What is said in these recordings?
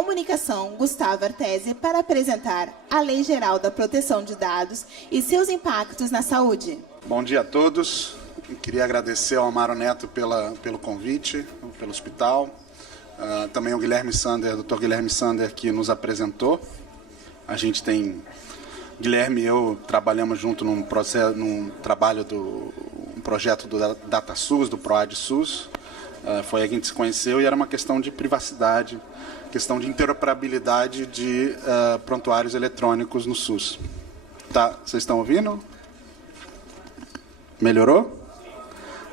Comunicação, Gustavo Artesi, para apresentar a Lei Geral da Proteção de Dados e seus impactos na saúde. Bom dia a todos. Eu queria agradecer ao Amaro Neto pelo convite, pelo hospital. Também o Guilherme Sander, Dr. Guilherme Sander, que nos apresentou. A gente tem... Guilherme e eu trabalhamos junto num trabalho um projeto do DataSUS, do ProAD-SUS. Foi aí que a gente se conheceu e era uma questão de privacidade, questão de interoperabilidade de prontuários eletrônicos no SUS. Tá, vocês estão ouvindo? Melhorou?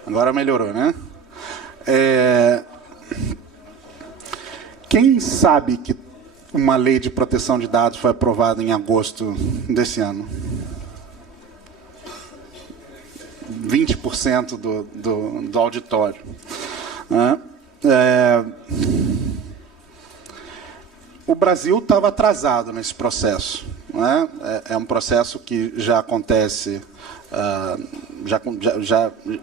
Agora melhorou, né? Quem sabe que uma lei de proteção de dados foi aprovada em agosto desse ano? 20% do auditório. O Brasil estava atrasado nesse processo. É um processo que já acontece...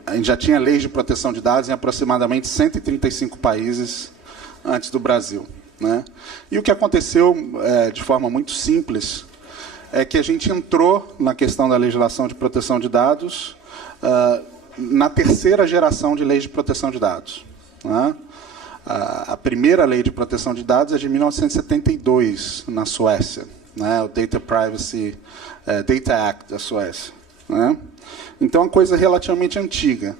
a gente já tinha leis de proteção de dados em aproximadamente 135 países antes do Brasil. E o que aconteceu, de forma muito simples, é que a gente entrou na questão da legislação de proteção de dados na terceira geração de leis de proteção de dados. A primeira lei de proteção de dados é de 1972, na Suécia, o Data Act da Suécia. Então, é uma coisa relativamente antiga.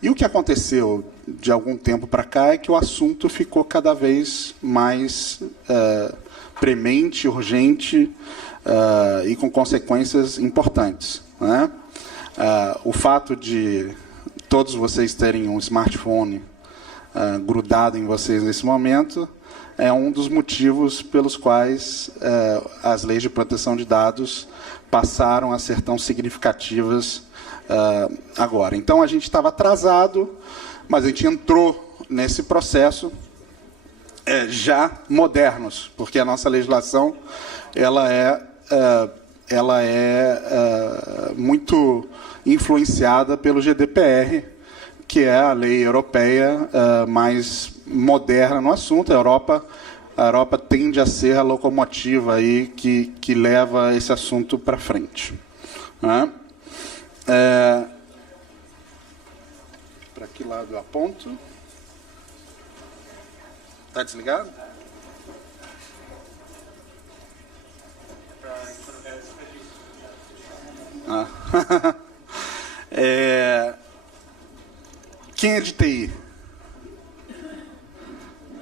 E o que aconteceu de algum tempo para cá é que o assunto ficou cada vez mais premente, urgente e com consequências importantes. O fato de todos vocês terem um smartphone grudado em vocês nesse momento é um dos motivos pelos quais as leis de proteção de dados passaram a ser tão significativas agora. Então, a gente estava atrasado, mas a gente entrou nesse processo já modernos, porque a nossa legislação ela é muito influenciada pelo GDPR, que é a lei europeia mais moderna no assunto. A Europa tende a ser a locomotiva aí que leva esse assunto para frente. Para que lado eu aponto? Está desligado? Quem é de TI?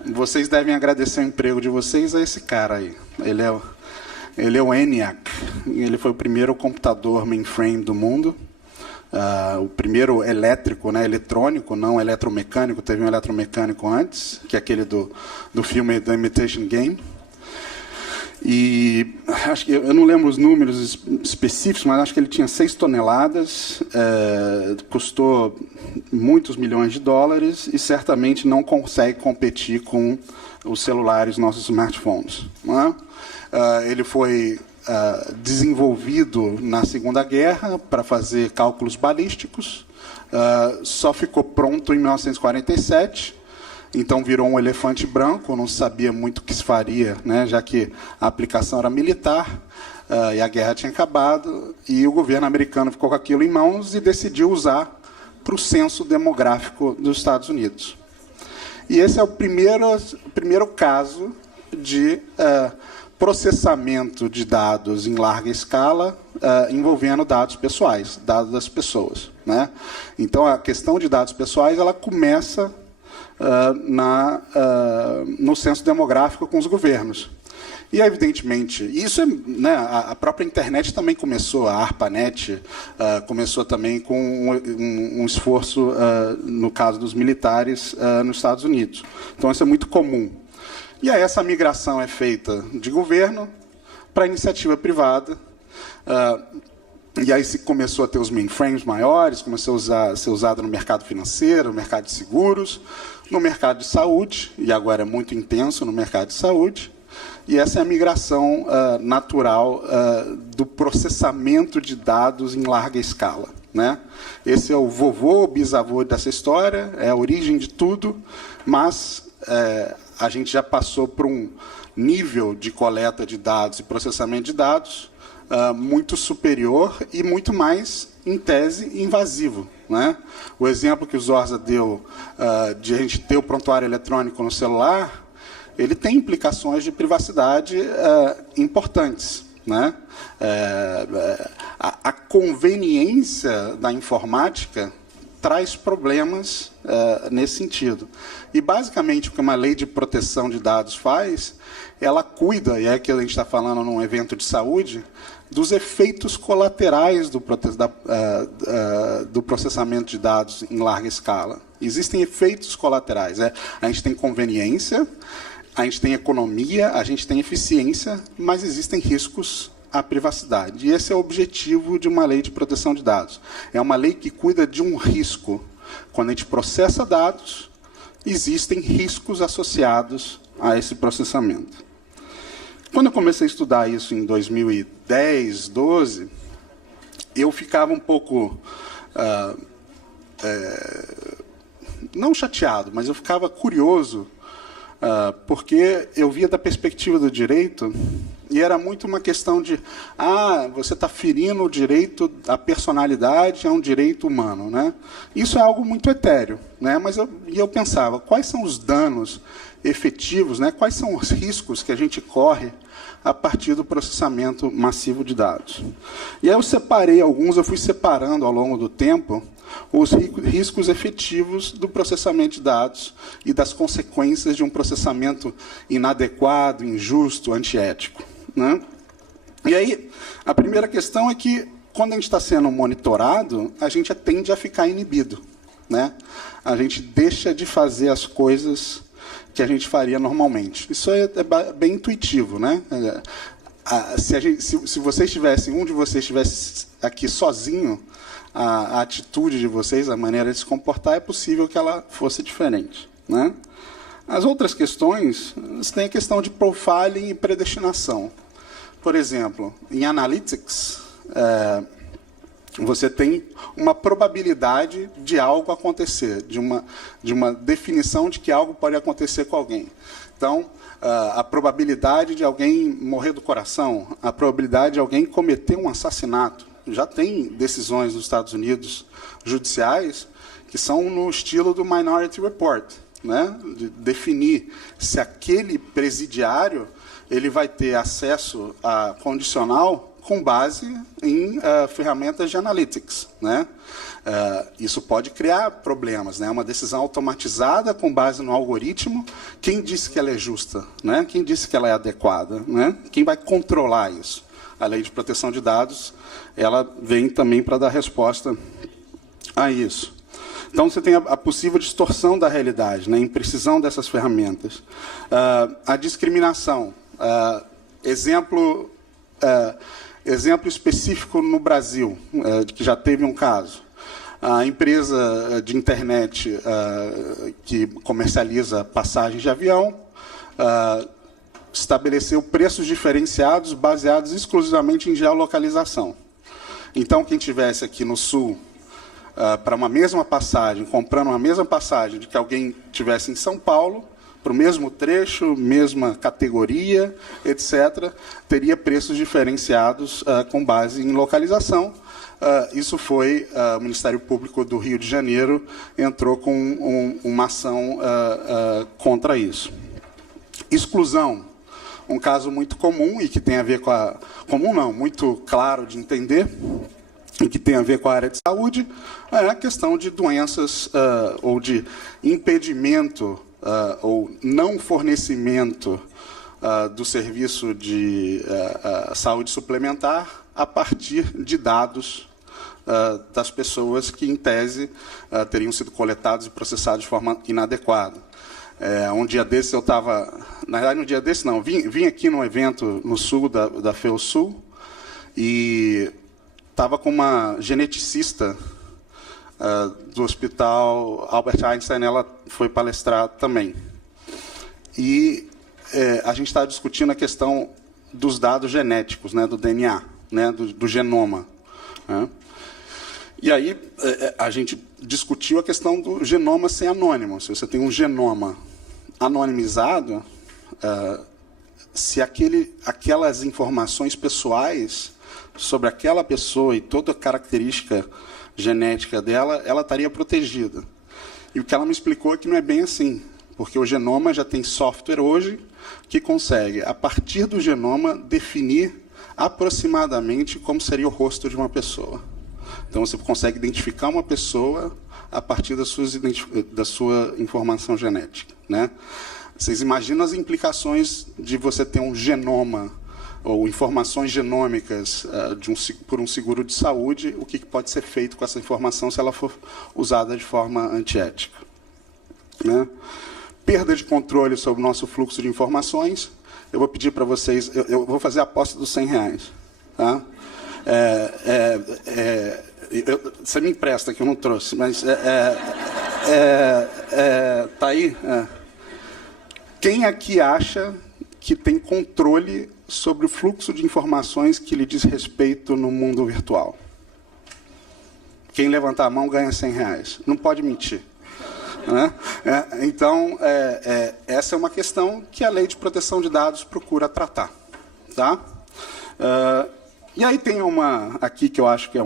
Vocês devem agradecer o emprego de vocês a esse cara aí. Ele é o ENIAC. Ele foi o primeiro computador mainframe do mundo. O primeiro elétrico, eletrônico, não eletromecânico. Teve um eletromecânico antes, que é aquele do filme The Imitation Game. E acho que eu não lembro os números específicos, mas acho que ele tinha 6 toneladas, custou muitos milhões de dólares e certamente não consegue competir com os celulares, nossos smartphones. Ele foi desenvolvido na Segunda Guerra para fazer cálculos balísticos, só ficou pronto em 1947. Então, virou um elefante branco, não sabia muito o que se faria, já que a aplicação era militar e a guerra tinha acabado, e o governo americano ficou com aquilo em mãos e decidiu usar para o censo demográfico dos Estados Unidos. E esse é o primeiro caso de processamento de dados em larga escala envolvendo dados pessoais, dados das pessoas. Então, a questão de dados pessoais ela começa no censo demográfico com os governos. E, evidentemente, isso a própria internet também começou, a ARPANET começou também com um esforço, no caso dos militares, nos Estados Unidos. Então, isso é muito comum. E aí essa migração é feita de governo para iniciativa privada. E aí se começou a ter os mainframes maiores, começou a ser usado no mercado financeiro, no mercado de seguros, no mercado de saúde, e agora é muito intenso no mercado de saúde. E essa é a migração natural do processamento de dados em larga escala. Esse é o vovô, bisavô dessa história, é a origem de tudo, mas a gente já passou por um nível de coleta de dados e processamento de dados muito superior e muito mais, em tese, invasivo, né? O exemplo que o Zorza deu de a gente ter o prontuário eletrônico no celular, ele tem implicações de privacidade importantes, né? A conveniência da informática traz problemas nesse sentido. E, basicamente, o que uma lei de proteção de dados faz, ela cuida, e é que a gente está falando num evento de saúde, dos efeitos colaterais do processamento de dados em larga escala. Existem efeitos colaterais. A gente tem conveniência, a gente tem economia, a gente tem eficiência, mas existem riscos à privacidade. E esse é o objetivo de uma lei de proteção de dados. É uma lei que cuida de um risco. Quando a gente processa dados, existem riscos associados a esse processamento. Quando eu comecei a estudar isso em 2010, 12, eu ficava um pouco, não chateado, mas eu ficava curioso, porque eu via da perspectiva do direito, e era muito uma questão de, você está ferindo o direito à personalidade, é um direito humano, né? Isso é algo muito etéreo, né? Mas eu pensava, quais são os danos efetivos, né? Quais são os riscos que a gente corre a partir do processamento massivo de dados? E aí eu separei alguns, eu fui separando ao longo do tempo os riscos efetivos do processamento de dados e das consequências de um processamento inadequado, injusto, antiético, né? E aí, a primeira questão é que, quando a gente está sendo monitorado, a gente tende a ficar inibido, né? A gente deixa de fazer as coisas que a gente faria normalmente. Isso é bem intuitivo, né? Se vocês tivessem, um de vocês estivesse aqui sozinho, a atitude de vocês, a maneira de se comportar, é possível que ela fosse diferente, né? As outras questões, você tem a questão de profiling e predestinação. Por exemplo, em Analytics, você tem uma probabilidade de algo acontecer, de uma definição de que algo pode acontecer com alguém. Então, a probabilidade de alguém morrer do coração, a probabilidade de alguém cometer um assassinato. Já tem decisões nos Estados Unidos judiciais que são no estilo do Minority Report, né? De definir se aquele presidiário ele vai ter acesso a condicional com base em ferramentas de analytics, né? Isso pode criar problemas, né? Uma decisão automatizada com base no algoritmo. Quem disse que ela é justa, né? Quem disse que ela é adequada, né? Quem vai controlar isso? A lei de proteção de dados, ela vem também para dar resposta a isso. Então, você tem a possível distorção da realidade, né? Imprecisão dessas ferramentas. A discriminação. Exemplo específico no Brasil, que já teve um caso. A empresa de internet que comercializa passagens de avião estabeleceu preços diferenciados baseados exclusivamente em geolocalização. Então, quem estivesse aqui no Sul, para uma mesma passagem, comprando uma mesma passagem de que alguém estivesse em São Paulo, para o mesmo trecho, mesma categoria, etc., teria preços diferenciados com base em localização. Isso foi, o Ministério Público do Rio de Janeiro entrou com uma ação contra isso. Exclusão, um caso muito comum e que tem a ver com a... Comum não, muito claro de entender, e que tem a ver com a área de saúde, é a questão de doenças ou de impedimento ou não fornecimento do serviço de saúde suplementar a partir de dados das pessoas que, em tese, teriam sido coletados e processados de forma inadequada. Um dia desses eu estava... Na verdade, um dia desses não. Vim aqui num evento no sul da FEUSul e estava com uma geneticista do Hospital Albert Einstein, ela foi palestrar também. E a gente está discutindo a questão dos dados genéticos, né, do DNA, né, do genoma, né? E aí a gente discutiu a questão do genoma ser anônimo. Se você tem um genoma anonimizado, se aquelas informações pessoais sobre aquela pessoa e toda a característica genética dela, ela estaria protegida. E o que ela me explicou é que não é bem assim, porque o genoma já tem software hoje que consegue, a partir do genoma, definir aproximadamente como seria o rosto de uma pessoa. Então, você consegue identificar uma pessoa a partir da sua informação genética, né? Vocês imaginam as implicações de você ter um genoma ou informações genômicas por um seguro de saúde, o que pode ser feito com essa informação se ela for usada de forma antiética, né? Perda de controle sobre o nosso fluxo de informações. Eu vou pedir para vocês, eu vou fazer a aposta dos R$100, tá? Você me empresta, que eu não trouxe, mas tá aí? Quem aqui acha que tem controle sobre o fluxo de informações que lhe diz respeito no mundo virtual? Quem levantar a mão ganha R$100. Não pode mentir, né? Então, essa é uma questão que a Lei de Proteção de Dados procura tratar, tá? E aí tem uma aqui que eu acho que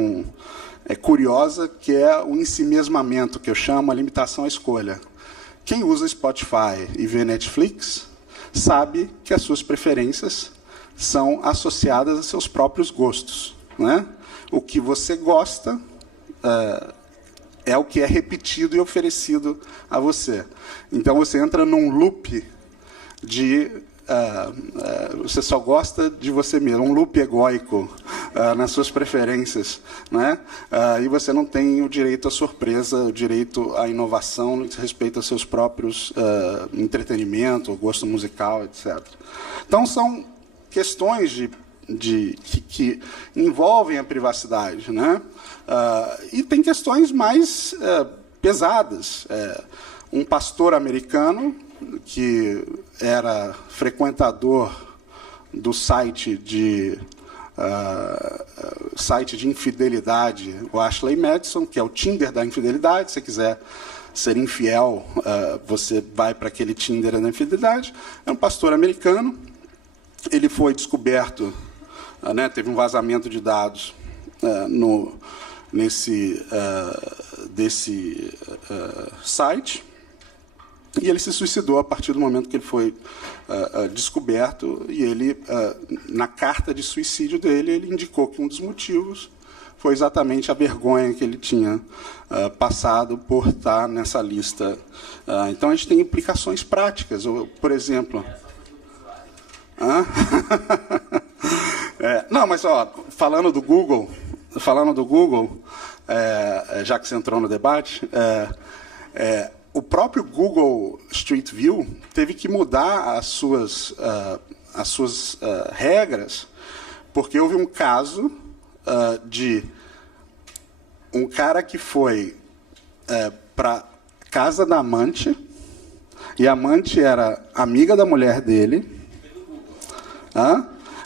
é curiosa, que é o ensimesmamento, que eu chamo a limitação à escolha. Quem usa Spotify e vê Netflix sabe que as suas preferências são associadas a seus próprios gostos, né? O que você gosta é o que é repetido e oferecido a você. Então, você entra num loop de... você só gosta de você mesmo, um loop egóico nas suas preferências, né? E você não tem o direito à surpresa, o direito à inovação no que diz respeito aos seus próprios entretenimento, gosto musical, etc. Então, são questões que envolvem a privacidade, né? E tem questões mais pesadas. Um pastor americano que era frequentador do site de infidelidade, o Ashley Madison, que é o Tinder da infidelidade. Se você quiser ser infiel, você vai para aquele Tinder da infidelidade. É um pastor americano. Ele foi descoberto, né, teve um vazamento de dados desse site. E ele se suicidou a partir do momento que ele foi descoberto. E ele, na carta de suicídio dele, ele indicou que um dos motivos foi exatamente a vergonha que ele tinha passado por estar nessa lista. Então, a gente tem implicações práticas. Por exemplo... não, mas falando do Google, já que você entrou no debate, o próprio Google Street View teve que mudar as suas regras, porque houve um caso de um cara que foi para casa da amante, e a amante era amiga da mulher dele.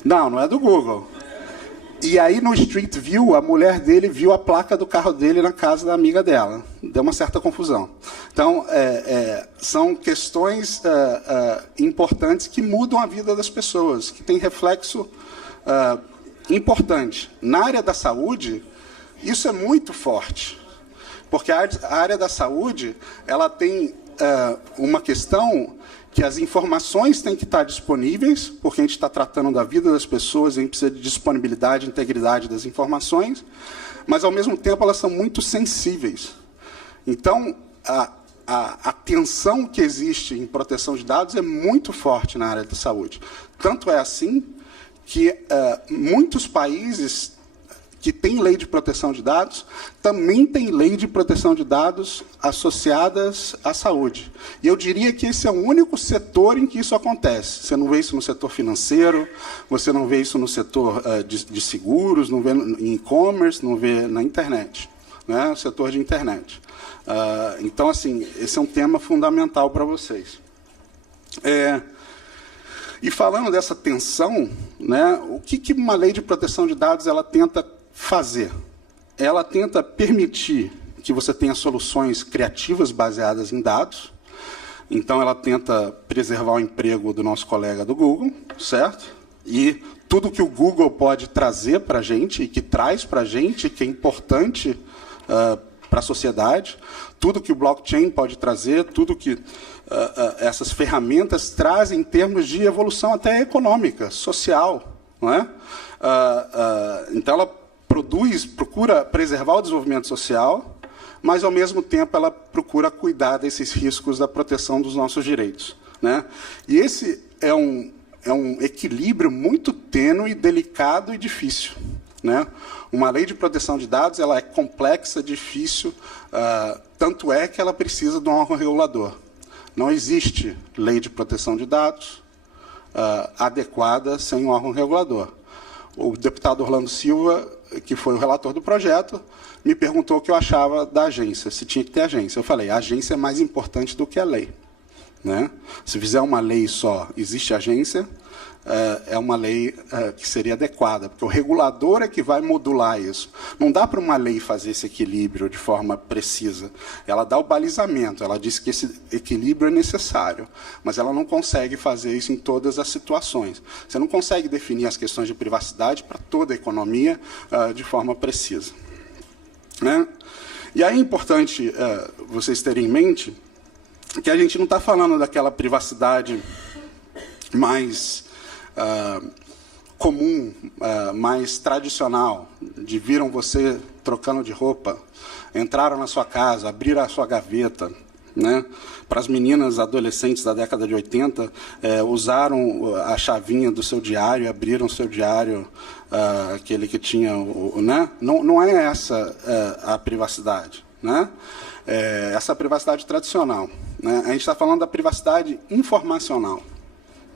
Não é do Google. E aí, no Street View, a mulher dele viu a placa do carro dele na casa da amiga dela. Deu uma certa confusão. Então, são questões importantes que mudam a vida das pessoas, que têm reflexo importante. Na área da saúde, isso é muito forte, porque a área da saúde ela tem uma questão que as informações têm que estar disponíveis, porque a gente está tratando da vida das pessoas, a gente precisa de disponibilidade e integridade das informações, mas, ao mesmo tempo, elas são muito sensíveis. Então, a tensão que existe em proteção de dados é muito forte na área da saúde. Tanto é assim que muitos países que têm lei de proteção de dados, também têm lei de proteção de dados associadas à saúde. E eu diria que esse é o único setor em que isso acontece. Você não vê isso no setor financeiro, você não vê isso no setor de seguros, não vê em e-commerce, não vê na internet, né? No setor de internet. Então, assim, esse é um tema fundamental para vocês. E falando dessa tensão, né, o que uma lei de proteção de dados ela tenta fazer? Ela tenta permitir que você tenha soluções criativas baseadas em dados. Então, ela tenta preservar o emprego do nosso colega do Google, certo? E tudo que o Google pode trazer para a gente, e que traz para a gente, que é importante para a sociedade, tudo que o blockchain pode trazer, tudo que essas ferramentas trazem em termos de evolução até econômica, social. Não é? Então, ela procura preservar o desenvolvimento social, mas, ao mesmo tempo, ela procura cuidar desses riscos da proteção dos nossos direitos. Né? E esse é um equilíbrio muito tênue, delicado e difícil. Né? Uma lei de proteção de dados ela é complexa, difícil, tanto é que ela precisa de um órgão regulador. Não existe lei de proteção de dados adequada sem um órgão regulador. O deputado Orlando Silva, que foi o relator do projeto, me perguntou o que eu achava da agência, se tinha que ter agência. Eu falei, a agência é mais importante do que a lei. Né? Se fizer uma lei só, existe agência, é uma lei que seria adequada, porque o regulador é que vai modular isso. Não dá para uma lei fazer esse equilíbrio de forma precisa. Ela dá o balizamento, ela diz que esse equilíbrio é necessário, mas ela não consegue fazer isso em todas as situações. Você não consegue definir as questões de privacidade para toda a economia de forma precisa. Né? E aí é importante vocês terem em mente que a gente não está falando daquela privacidade mais comum, mais tradicional, de viram você trocando de roupa, entraram na sua casa, abriram a sua gaveta. Né? Para as meninas adolescentes da década de 80, usaram a chavinha do seu diário, abriram o seu diário, aquele que tinha... né? Não é essa a privacidade. Né? Essa privacidade tradicional. Né? A gente está falando da privacidade informacional,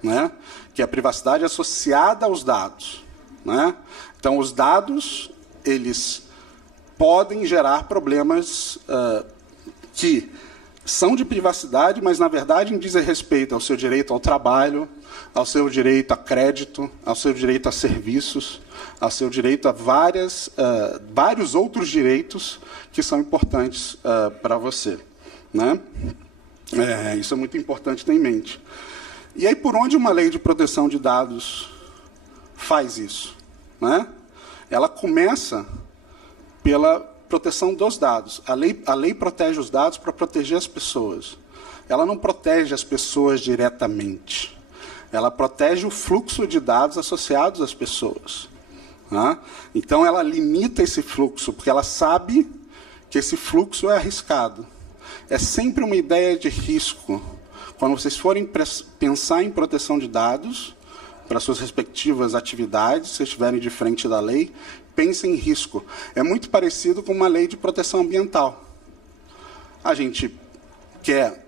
né? Que é a privacidade associada aos dados. Né? Então, os dados eles podem gerar problemas que são de privacidade, mas, na verdade, dizem respeito ao seu direito ao trabalho, ao seu direito a crédito, ao seu direito a serviços, ao seu direito a vários outros direitos que são importantes para você. Né? Isso é muito importante ter em mente. E aí, por onde uma lei de proteção de dados faz isso? Né? Ela começa pela proteção dos dados. A lei protege os dados para proteger as pessoas. Ela não protege as pessoas diretamente. Ela protege o fluxo de dados associados às pessoas. Né? Então, ela limita esse fluxo, porque ela sabe que esse fluxo é arriscado. É sempre uma ideia de risco. Quando vocês forem pensar em proteção de dados, para suas respectivas atividades, se estiverem de frente da lei, pensem em risco. É muito parecido com uma lei de proteção ambiental. A gente quer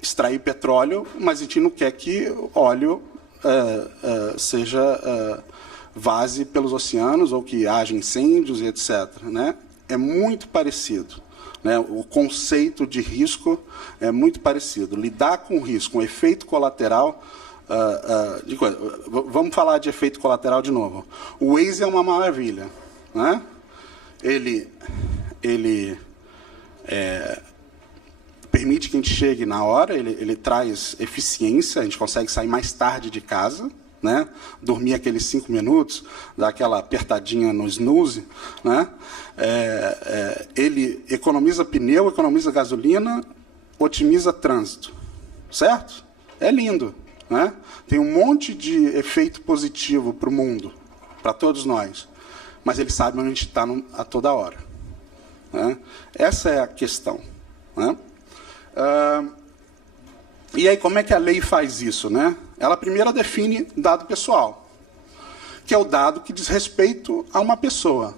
extrair petróleo, mas a gente não quer que óleo vaze pelos oceanos ou que haja incêndios e etc. Né? É muito parecido. Né? O conceito de risco é muito parecido. Lidar com o risco, um efeito colateral... vamos falar de efeito colateral de novo. O Waze é uma maravilha. Né? Ele permite que a gente chegue na hora, ele traz eficiência, a gente consegue sair mais tarde de casa, né? Dormir aqueles 5 minutos, dar aquela apertadinha no snooze. Né? Ele economiza pneu, economiza gasolina, otimiza trânsito. Certo? É lindo. Né? Tem um monte de efeito positivo para o mundo, para todos nós. Mas ele sabe onde a gente está a toda hora. Né? Essa é a questão. Né? E aí, como é que a lei faz isso? Né? Ela primeiro define dado pessoal, que é o dado que diz respeito a uma pessoa.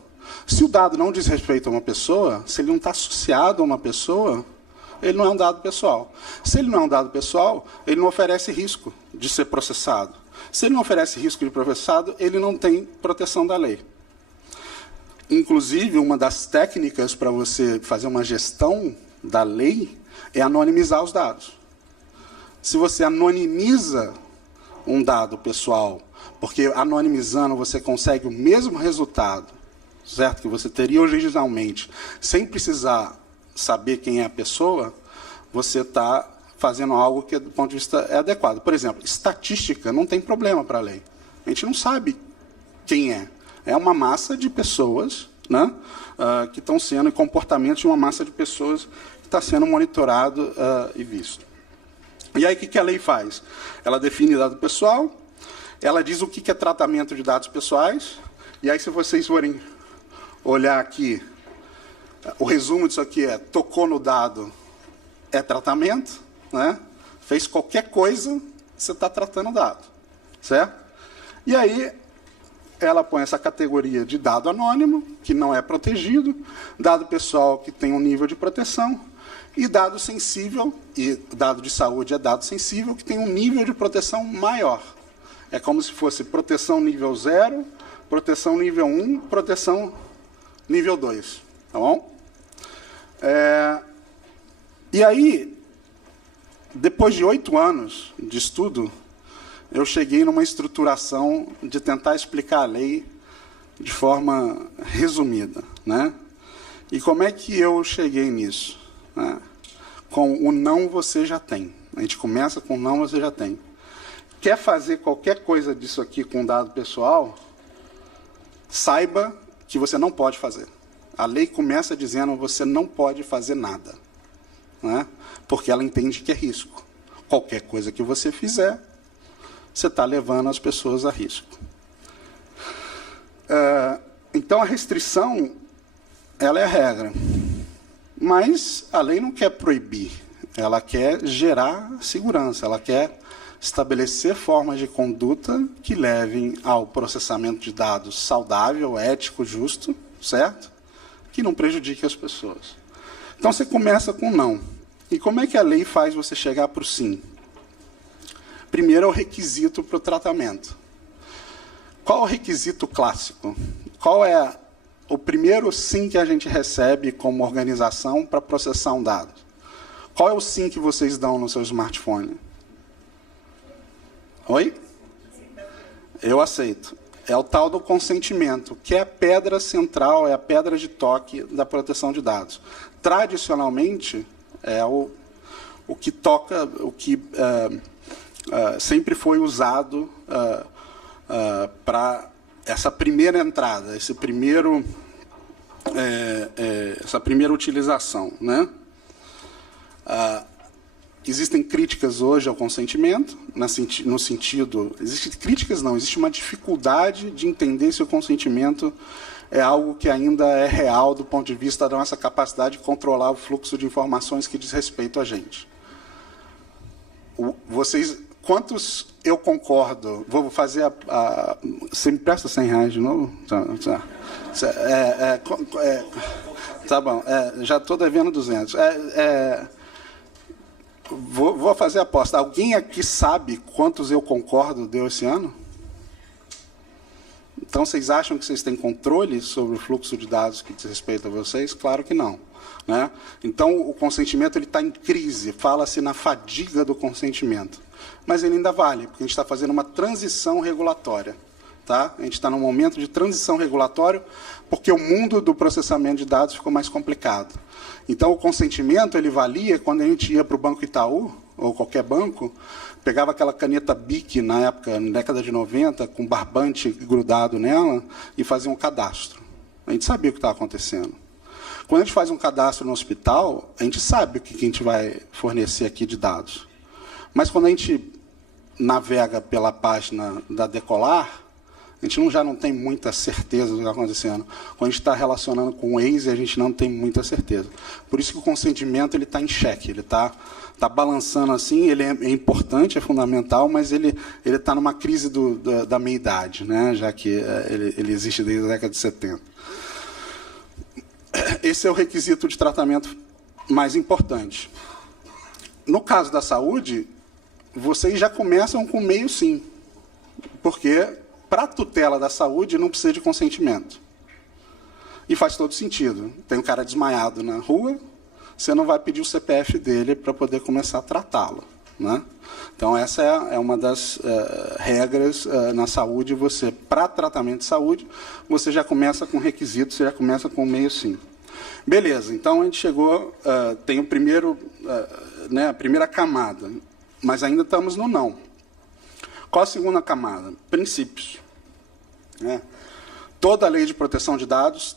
Se o dado não diz respeito a uma pessoa, se ele não está associado a uma pessoa, ele não é um dado pessoal. Se ele não é um dado pessoal, ele não oferece risco de ser processado. Se ele não oferece risco de processado, ele não tem proteção da lei. Inclusive, uma das técnicas para você fazer uma gestão da lei é anonimizar os dados. Se você anonimiza um dado pessoal, porque anonimizando você consegue o mesmo resultado, certo? Que você teria originalmente, sem precisar saber quem é a pessoa, você está fazendo algo que, do ponto de vista, é adequado. Por exemplo, estatística não tem problema para a lei. A gente não sabe quem é. É uma massa de pessoas, né, que estão sendo, em comportamento de uma massa de pessoas que está sendo monitorado e visto. E aí, o que a lei faz? Ela define dado pessoal, ela diz o que é tratamento de dados pessoais, e aí, se vocês forem olhar aqui, o resumo disso aqui é: tocou no dado, é tratamento, né? Fez qualquer coisa, você está tratando o dado, certo? E aí, ela põe essa categoria de dado anônimo, que não é protegido, dado pessoal que tem um nível de proteção, e dado sensível, e dado de saúde é dado sensível, que tem um nível de proteção maior. É como se fosse proteção nível 0, proteção nível 1, proteção nível 2. Tá bom? E aí, depois de 8 anos de estudo, eu cheguei numa estruturação de tentar explicar a lei de forma resumida, né? E como é que eu cheguei nisso? Né? Com o não você já tem. A gente começa com o não você já tem. Quer fazer qualquer coisa disso aqui com dado pessoal, saiba que você não pode fazer. A lei começa dizendo que você não pode fazer nada, né? Porque ela entende que é risco. Qualquer coisa que você fizer, você está levando as pessoas a risco. Então, a restrição, ela é a regra. Mas a lei não quer proibir, ela quer gerar segurança, ela quer estabelecer formas de conduta que levem ao processamento de dados saudável, ético, justo, certo? Que não prejudique as pessoas. Então, você começa com não. E como é que a lei faz você chegar para o sim? Primeiro é o requisito para o tratamento. Qual é o requisito clássico? Qual é o primeiro sim que a gente recebe como organização para processar um dado? Qual é o sim que vocês dão no seu smartphone? Oi? Eu aceito. É o tal do consentimento, que é a pedra central, é a pedra de toque da proteção de dados. Tradicionalmente, é o que toca, o que sempre foi usado para essa primeira entrada, essa primeira utilização, né? Existem críticas hoje ao consentimento, no sentido... Existem críticas, não, existe uma dificuldade de entender se o consentimento é algo que ainda é real do ponto de vista da nossa capacidade de controlar o fluxo de informações que diz respeito a gente. Quantos eu concordo? Vou fazer você me presta R$100 de novo? Tá bom, já estou devendo 200. Vou fazer a aposta. Alguém aqui sabe quantos eu concordo deu esse ano? Então, vocês acham que vocês têm controle sobre o fluxo de dados que diz respeito a vocês? Claro que não. Né? Então, o consentimento está em crise. Fala-se na fadiga do consentimento. Mas ele ainda vale, porque a gente está fazendo uma transição regulatória. Tá? A gente está num momento de transição regulatória, porque o mundo do processamento de dados ficou mais complicado. Então, o consentimento ele valia quando a gente ia para o Banco Itaú, ou qualquer banco, pegava aquela caneta Bic, na época, na década de 90, com barbante grudado nela, e fazia um cadastro. A gente sabia o que estava acontecendo. Quando a gente faz um cadastro no hospital, a gente sabe o que a gente vai fornecer aqui de dados. Mas quando a gente navega pela página da Decolar, a gente já não tem muita certeza do que está acontecendo. Quando a gente está relacionando com o Waze, a gente não tem muita certeza. Por isso que o consentimento está em xeque, ele está balançando assim, ele é importante, é fundamental, mas ele está numa crise da meia-idade, né? Já que ele existe desde a década de 70. Esse é o requisito de tratamento mais importante. No caso da saúde, vocês já começam com meio sim, porque para a tutela da saúde não precisa de consentimento. E faz todo sentido. Tem um cara desmaiado na rua, você não vai pedir o CPF dele para poder começar a tratá-lo. Né? Então, essa é uma das regras na saúde. Para tratamento de saúde, você já começa com requisitos, você já começa com meio sim. Beleza, então a gente chegou, tem o primeiro, né, a primeira camada, mas ainda estamos no não. Qual a segunda camada? Princípios. Né? Toda a lei de proteção de dados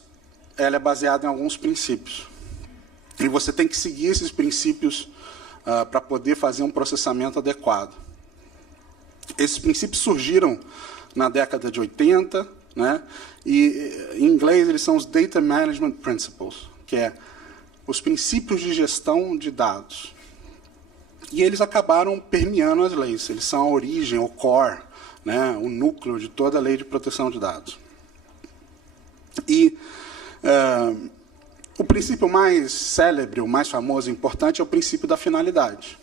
ela é baseada em alguns princípios. E você tem que seguir esses princípios para poder fazer um processamento adequado. Esses princípios surgiram na década de 80, né? E em inglês eles são os Data Management Principles, que é os princípios de gestão de dados. E eles acabaram permeando as leis. Eles são a origem, o core, né? O núcleo de toda a lei de proteção de dados. E o princípio mais célebre, o mais famoso e importante é o princípio da finalidade.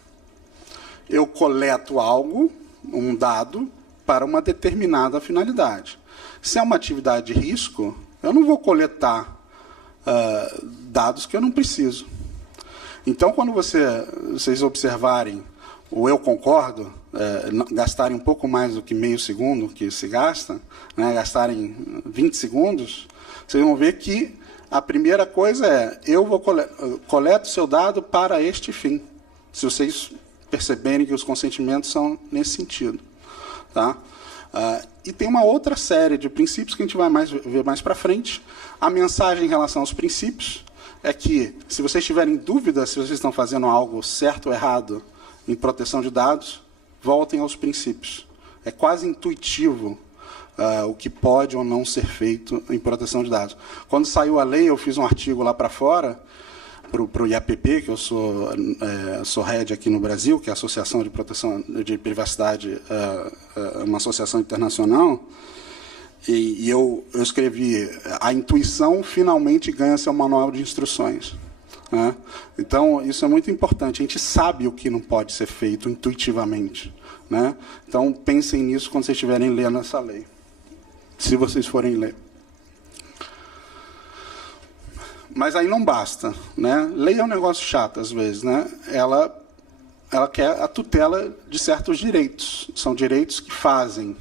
Eu coleto algo, um dado, para uma determinada finalidade. Se é uma atividade de risco, eu não vou coletar dados que eu não preciso. Então, quando vocês observarem o eu concordo, gastarem um pouco mais do que meio segundo que se gasta, né, gastarem 20 segundos, vocês vão ver que a primeira coisa é, eu vou coleto seu dado para este fim. Se vocês perceberem que os consentimentos são nesse sentido. Tá? E tem uma outra série de princípios que a gente vai ver mais para frente. A mensagem em relação aos princípios é que, se vocês tiverem dúvidas se vocês estão fazendo algo certo ou errado em proteção de dados, voltem aos princípios. É quase intuitivo o que pode ou não ser feito em proteção de dados. Quando saiu a lei, eu fiz um artigo lá para fora, para o IAPP, que eu sou head aqui no Brasil, que é a Associação de Proteção de Privacidade, uma associação internacional, e eu escrevi, a intuição finalmente ganha seu manual de instruções. Né? Então, isso é muito importante. A gente sabe o que não pode ser feito intuitivamente. Né? Então, pensem nisso quando vocês estiverem lendo essa lei, se vocês forem ler. Mas aí não basta. Né? Lei é um negócio chato, às vezes. Né? Ela quer a tutela de certos direitos. São direitos que fazem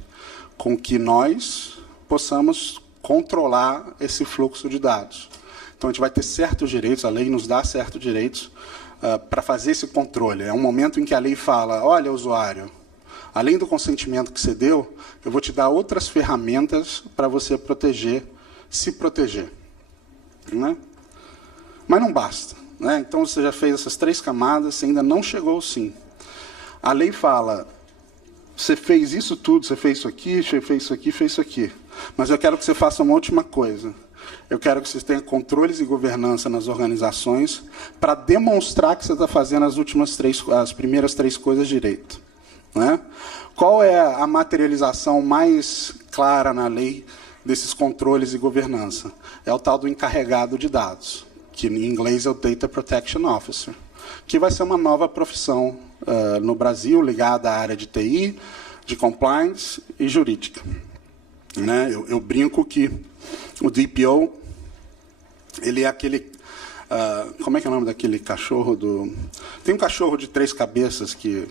com que nós possamos controlar esse fluxo de dados. Então, a gente vai ter certos direitos, a lei nos dá certos direitos para fazer esse controle. É um momento em que a lei fala, olha, usuário, além do consentimento que você deu, eu vou te dar outras ferramentas para você se proteger. Né? Mas não basta. Né? Então, você já fez essas 3 camadas, você ainda não chegou ao sim. A lei fala, você fez isso tudo, você fez isso aqui, você fez isso aqui, fez isso aqui. Mas eu quero que você faça uma última coisa. Eu quero que vocês tenham controles e governança nas organizações para demonstrar que você está fazendo as primeiras 3 coisas direito. Né? Qual é a materialização mais clara na lei desses controles e governança? É o tal do encarregado de dados, que em inglês é o Data Protection Officer, que vai ser uma nova profissão no Brasil, ligada à área de TI, de compliance e jurídica. Né? Eu brinco que o DPO, ele é aquele... como é que é o nome daquele cachorro do... Tem um cachorro de 3 cabeças que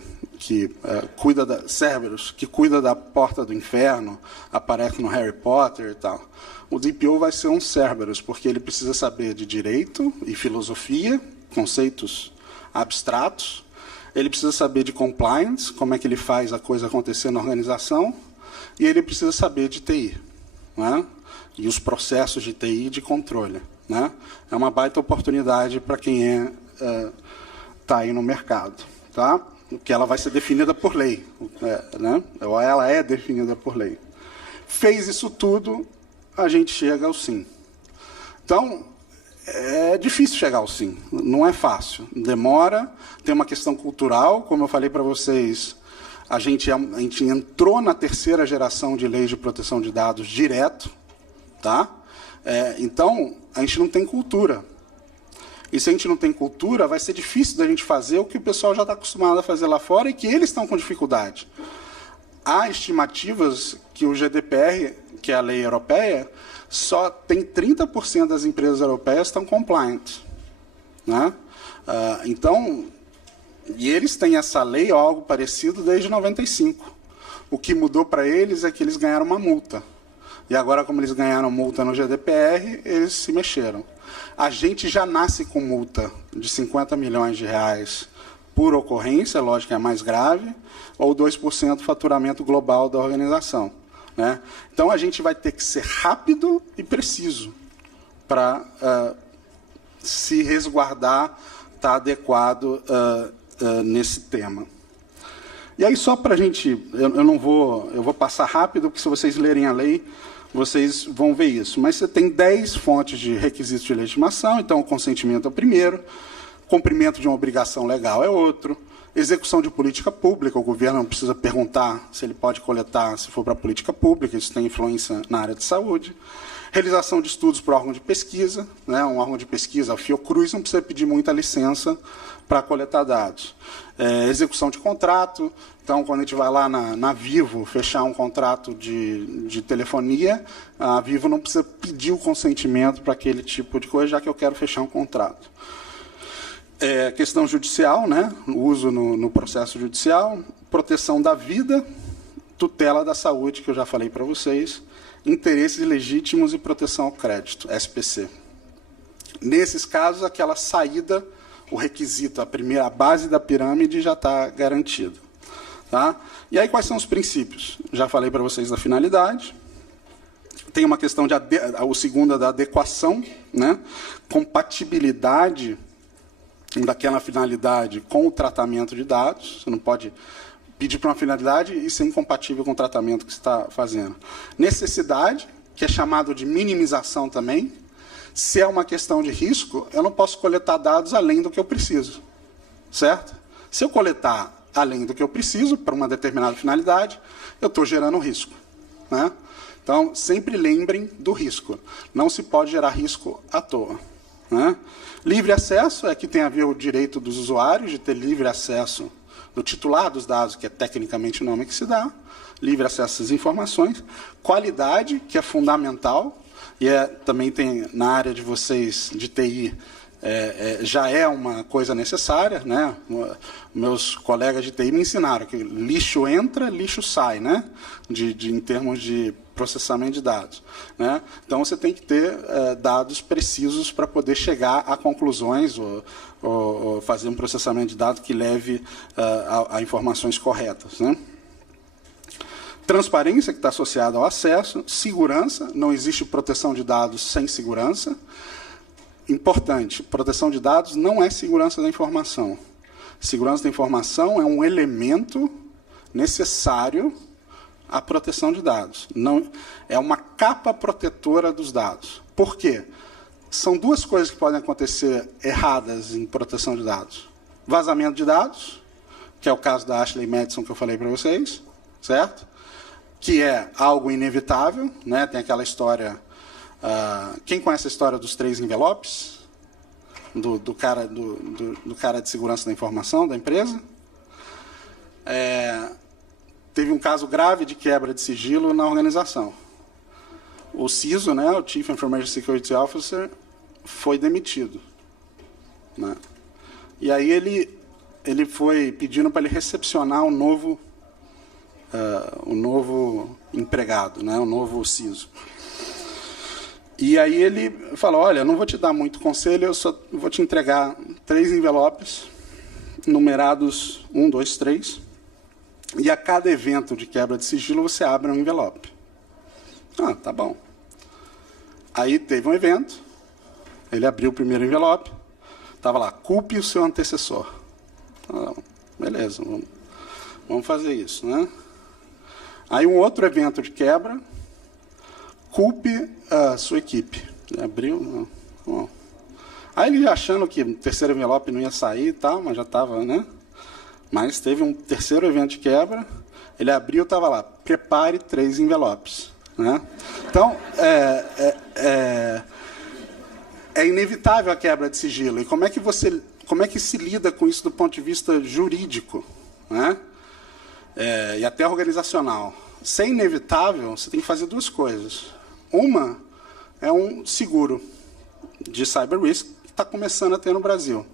cuida da... Cerberus, que cuida da porta do inferno, aparece no Harry Potter e tal. O DPO vai ser um Cerberus, porque ele precisa saber de direito e filosofia, conceitos abstratos. Ele precisa saber de compliance, como é que ele faz a coisa acontecer na organização. E ele precisa saber de TI. Né? E os processos de TI de controle. Né? É uma baita oportunidade para quem está aí no mercado. Tá? Que ela vai ser definida por lei. Né? Ou ela é definida por lei. Fez isso tudo, a gente chega ao sim. Então, é difícil chegar ao sim. Não é fácil. Demora, tem uma questão cultural, como eu falei para vocês, a gente entrou na 3ª geração de leis de proteção de dados direto. Tá? Então, a gente não tem cultura. E se a gente não tem cultura, vai ser difícil da gente fazer o que o pessoal já está acostumado a fazer lá fora e que eles estão com dificuldade. Há estimativas que o GDPR, que é a lei europeia, só tem 30% das empresas europeias estão compliant. Né? Então, e eles têm essa lei ou algo parecido desde 95. O que mudou para eles é que eles ganharam uma multa. E agora, como eles ganharam multa no GDPR, eles se mexeram. A gente já nasce com multa de 50 milhões de reais por ocorrência, lógico que é mais grave, ou 2% do faturamento global da organização, né? Então, a gente vai ter que ser rápido e preciso para se resguardar, estar adequado nesse tema. E aí, só para a gente... eu vou passar rápido, porque se vocês lerem a lei, vocês vão ver isso. Mas você tem 10 fontes de requisitos de legitimação, então o consentimento é o primeiro, cumprimento de uma obrigação legal é outro, execução de política pública, o governo não precisa perguntar se ele pode coletar se for para a política pública, isso tem influência na área de saúde. Realização de estudos para órgão de pesquisa, né? Um órgão de pesquisa, a Fiocruz, não precisa pedir muita licença para coletar dados. Execução de contrato, então, quando a gente vai lá na Vivo fechar um contrato de telefonia, a Vivo não precisa pedir o consentimento para aquele tipo de coisa, já que eu quero fechar um contrato. Questão judicial, né? O uso no processo judicial, proteção da vida, tutela da saúde, que eu já falei para vocês, interesses legítimos e proteção ao crédito, SPC. Nesses casos, aquela saída, o requisito, a base da pirâmide já está garantida. Tá? E aí, quais são os princípios? Já falei para vocês da finalidade. Tem uma questão o segundo é da adequação, né? Compatibilidade daquela finalidade com o tratamento de dados. Você não pode pedir para uma finalidade e ser incompatível com o tratamento que você está fazendo. Necessidade, que é chamado de minimização também. Se é uma questão de risco, eu não posso coletar dados além do que eu preciso. Certo? Se eu coletar além do que eu preciso, para uma determinada finalidade, eu estou gerando risco, né? Então, sempre lembrem do risco. Não se pode gerar risco à toa, né? Livre acesso, aqui tem a ver o direito dos usuários de ter livre acesso do titular dos dados, que é tecnicamente o nome que se dá, livre acesso às informações. Qualidade, que é fundamental, e também tem na área de vocês, de TI, já é uma coisa necessária, né? Meus colegas de TI me ensinaram que lixo entra, lixo sai, né? Em termos de processamento de dados, né? Então, você tem que ter dados precisos para poder chegar a conclusões ou fazer um processamento de dados que leve a informações corretas, né? Transparência, que está associada ao acesso. Segurança, não existe proteção de dados sem segurança. Importante, proteção de dados não é segurança da informação. Segurança da informação é um elemento necessário à proteção de dados. Não, é uma capa protetora dos dados. Por quê? São duas coisas que podem acontecer erradas em proteção de dados. Vazamento de dados, que é o caso da Ashley Madison que eu falei para vocês, certo? Que é algo inevitável, né? Tem aquela história... quem conhece a história dos 3 envelopes? Do cara de segurança da informação da empresa? Teve um caso grave de quebra de sigilo na organização. O CISO, né, o Chief Information Security Officer, foi demitido, né? E aí ele foi pedindo para ele recepcionar o novo empregado, né, o novo CISO. E aí ele falou, olha, não vou te dar muito conselho, eu só vou te entregar 3 envelopes, numerados 1, 2, 3, e a cada evento de quebra de sigilo você abre um envelope. Ah, tá bom. Aí teve um evento, ele abriu o primeiro envelope, estava lá, culpe o seu antecessor. Ah, beleza, vamos fazer isso, né? Aí um outro evento de quebra, culpe a sua equipe. Abriu, bom. Aí ele achando que o terceiro envelope não ia sair e tal, mas já estava, né? Mas teve um terceiro evento de quebra, ele abriu, estava lá, prepare 3 envelopes, né? Então, é inevitável a quebra de sigilo. E como é que se lida com isso do ponto de vista jurídico, né? E até organizacional? Se é inevitável, você tem que fazer 2 coisas. Uma é um seguro de cyber risk que está começando a ter no Brasil.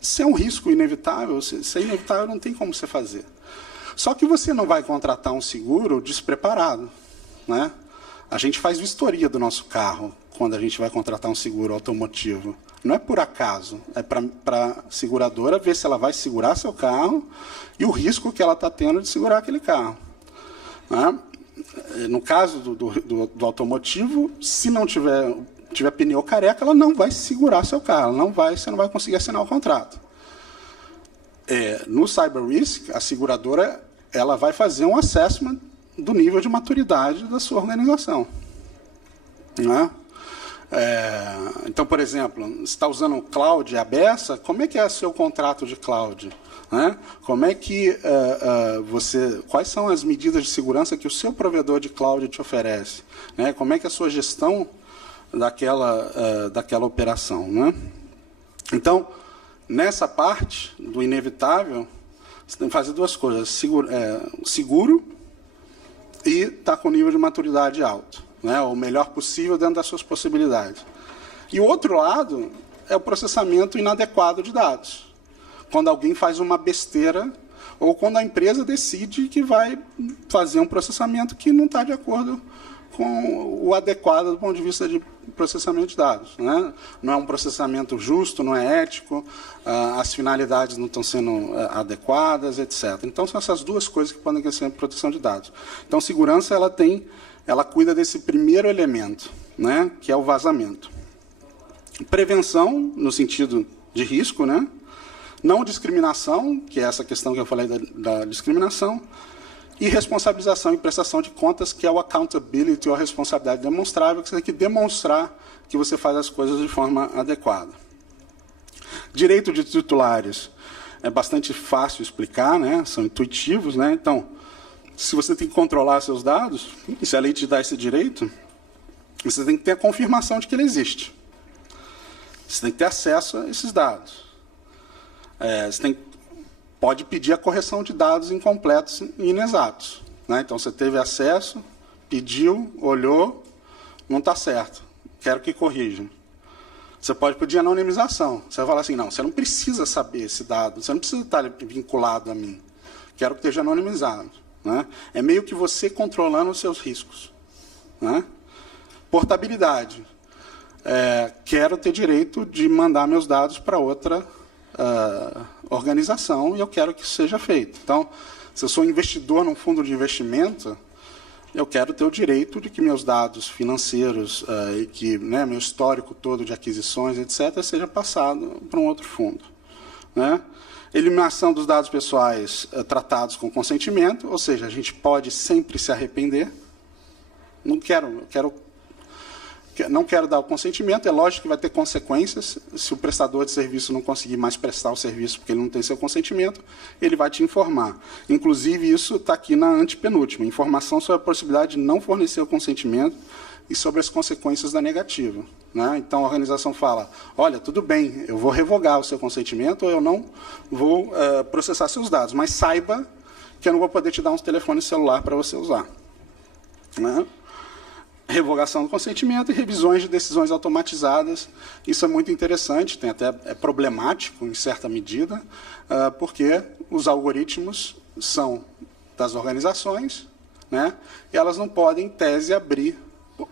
Se é um risco inevitável, se é inevitável, não tem como você fazer. Só que você não vai contratar um seguro despreparado, né? A gente faz vistoria do nosso carro quando a gente vai contratar um seguro automotivo. Não é por acaso, é para a seguradora ver se ela vai segurar seu carro e o risco que ela está tendo de segurar aquele carro. Né? No caso do automotivo, se não tiver pneu careca, ela não vai segurar seu carro, você não vai conseguir assinar o contrato. No Cyber Risk, a seguradora ela vai fazer um assessment do nível de maturidade da sua organização. Né? Então, por exemplo, você está usando cloud e a Bessa, como é que é o seu contrato de cloud? Né? Como é que quais são as medidas de segurança que o seu provedor de cloud te oferece? Né? Como é que é a sua gestão daquela operação? Né? Então, nessa parte do inevitável, você tem que fazer duas coisas: seguro e estar com nível de maturidade alto, né? O melhor possível dentro das suas possibilidades. E o outro lado é o processamento inadequado de dados. Quando alguém faz uma besteira ou quando a empresa decide que vai fazer um processamento que não está de acordo com o adequado do ponto de vista de processamento de dados. Né? Não é um processamento justo, não é ético, as finalidades não estão sendo adequadas, etc. Então, são essas duas coisas que podem acontecer na proteção de dados. Então, segurança ela cuida desse primeiro elemento, né, que é o vazamento. Prevenção, no sentido de risco, né? Não discriminação, que é essa questão que eu falei da discriminação, e responsabilização e prestação de contas, que é o accountability, ou a responsabilidade demonstrável, que você tem que demonstrar que você faz as coisas de forma adequada. Direito de titulares é bastante fácil explicar, né? São intuitivos, né? Então, se você tem que controlar seus dados, e se a lei te dá esse direito, você tem que ter a confirmação de que ele existe. Você tem que ter acesso a esses dados. Você pode pedir a correção de dados incompletos e inexatos. Né? Então, você teve acesso, pediu, olhou, não está certo, quero que corrija. Você pode pedir anonimização. Você vai falar assim, não, você não precisa saber esse dado, você não precisa estar vinculado a mim, quero que esteja anonimizado. Né? É meio que você controlando os seus riscos. Né? Portabilidade. Quero ter direito de mandar meus dados para outra organização e eu quero que isso seja feito. Então, se eu sou investidor num fundo de investimento, eu quero ter o direito de que meus dados financeiros e que meu histórico todo de aquisições, etc., seja passado para um outro fundo. Né? Eliminação dos dados pessoais tratados com consentimento, ou seja, a gente pode sempre se arrepender. Não quero dar o consentimento, é lógico que vai ter consequências. Se o prestador de serviço não conseguir mais prestar o serviço porque ele não tem seu consentimento, ele vai te informar. Inclusive, isso está aqui na antepenúltima, informação sobre a possibilidade de não fornecer o consentimento e sobre as consequências da negativa. Né? Então, a organização fala, olha, tudo bem, eu vou revogar o seu consentimento ou eu não vou processar seus dados, mas saiba que eu não vou poder te dar um telefone celular para você usar. Né? Revogação do consentimento e revisões de decisões automatizadas. Isso é muito interessante, é problemático em certa medida, porque os algoritmos são das organizações, né, e elas não podem, em tese, abrir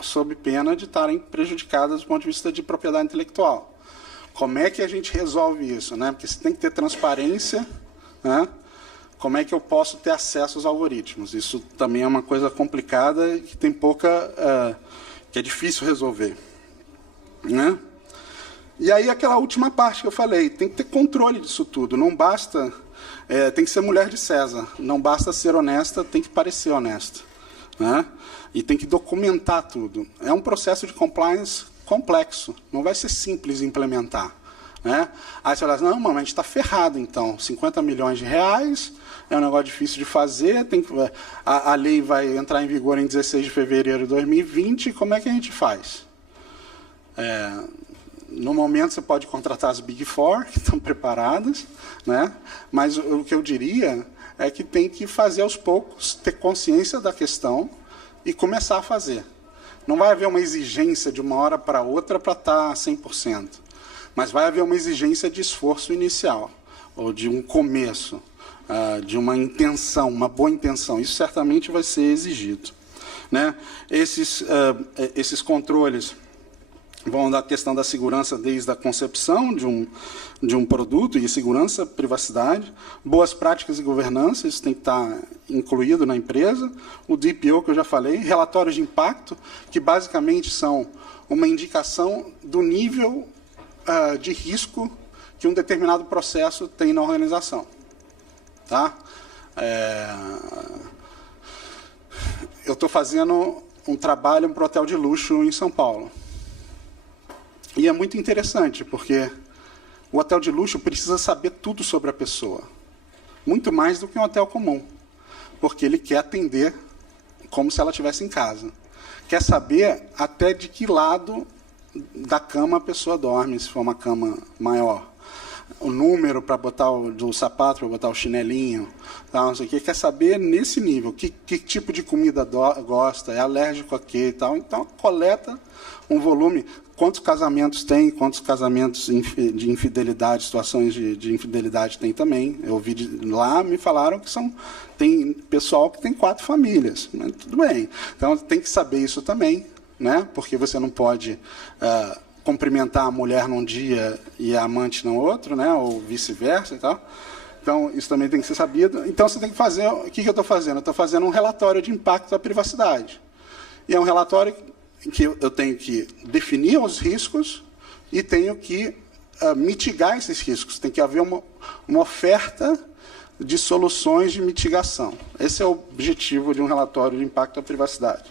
sob pena de estarem prejudicadas do ponto de vista de propriedade intelectual. Como é que a gente resolve isso? Né? Porque você tem que ter transparência, né? Como é que eu posso ter acesso aos algoritmos? Isso também é uma coisa complicada e que tem que é difícil resolver. Né? E aí aquela última parte que eu falei, tem que ter controle disso tudo. Não basta, tem que ser mulher de César. Não basta ser honesta, tem que parecer honesta. Né? E tem que documentar tudo. É um processo de compliance complexo. Não vai ser simples implementar. Né? Aí você fala assim, não, mas a gente está ferrado, então. 50 milhões de reais, é um negócio difícil de fazer, a lei vai entrar em vigor em 16 de fevereiro de 2020, como é que a gente faz? No momento, você pode contratar as Big Four, que estão preparadas, né? Mas o que eu diria é que tem que fazer aos poucos, ter consciência da questão e começar a fazer. Não vai haver uma exigência de uma hora para outra para estar 100%. Mas vai haver uma exigência de esforço inicial, ou de um começo, de uma intenção, uma boa intenção. Isso certamente vai ser exigido. né? Esses controles vão da questão da segurança desde a concepção de um produto, e segurança, privacidade, boas práticas de governança, isso tem que estar incluído na empresa, o DPO, que eu já falei, relatórios de impacto, que basicamente são uma indicação do nível de risco que um determinado processo tem na organização. Tá? Eu estou fazendo um trabalho para um hotel de luxo em São Paulo. E é muito interessante, porque o hotel de luxo precisa saber tudo sobre a pessoa. Muito mais do que um hotel comum. Porque ele quer atender como se ela estivesse em casa. Quer saber até de que lado da cama a pessoa dorme, se for uma cama maior. O número para botar o sapato, para botar o chinelinho, tal, não sei o quê. Quer saber nesse nível, que tipo de comida gosta, é alérgico a quê e tal. Então, coleta um volume. Quantos casamentos tem, quantos casamentos de infidelidade, situações de infidelidade tem também. Eu ouvi lá, me falaram que tem pessoal que tem 4 famílias. Mas tudo bem. Então, tem que saber isso também, né? Porque você não pode cumprimentar a mulher num dia e a amante no outro, né? Ou vice-versa e tal. Então, isso também tem que ser sabido. Então, você tem que fazer... O que eu estou fazendo? Eu estou fazendo um relatório de impacto da privacidade. E é um relatório que eu tenho que definir os riscos e tenho que mitigar esses riscos. Tem que haver uma oferta de soluções de mitigação. Esse é o objetivo de um relatório de impacto da privacidade.